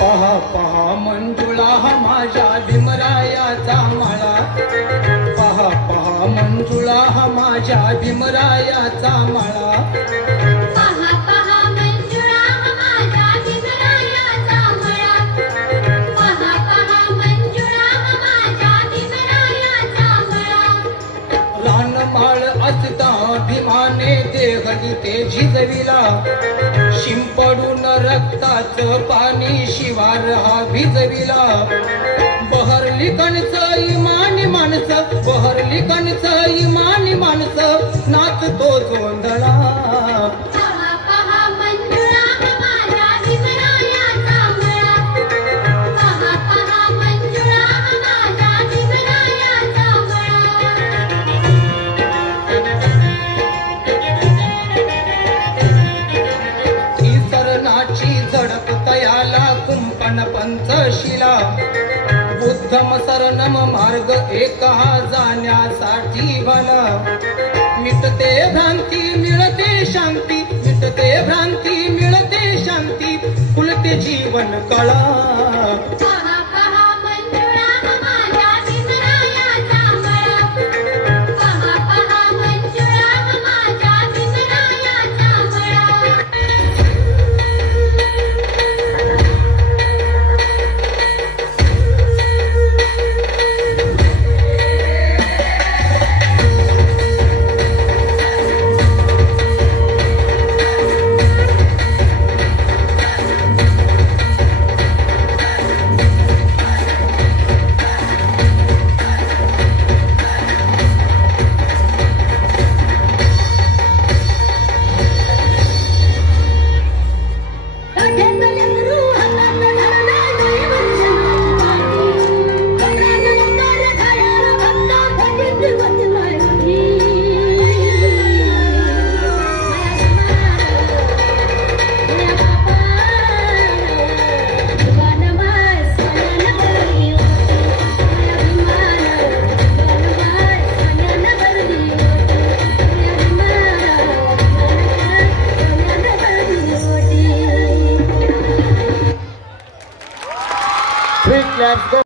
पहा पहा मंजुळा हा माझ्या भीमरायाचा माळा, पहा पहा मंजुळा हा माझ्या भीमरायाचा माळा, पहा पहा मंजुळा हा माझ्या भीमरायाचा माळा, पहा पहा मंजुळा हा माझ्या भीमरायाचा माळा। लहान माळ असता भीमाने देह ते झिजविला, शिंपडून रक्ताचं पाणी शिवार हा भिजविला, बहरली कणस इमानी माणसं, बहरली कणस इमानी माणसं, नाचतो जोंधळा। पहा पहा मंजुळा हा माझ्या भीमरायाचा माळा, पहा पहा मंजुळा हा माझ्या भीमरायाचा सरनाची झडप तयाला कुंपण पंचशिला, बुद्धम शरणम मार्ग एक हा जाण्यासाठी भला, मिटते भ्रांती मिळते शांती, मिटते भ्रांती मिळते शांती, फुलते जीवन कळा। पहा पहा मंजुळा हा माझ्या भीमरायाचा माळा, पहा पहा मंजुळा हा माझ्या भीमरायाचा माळा। Let's go.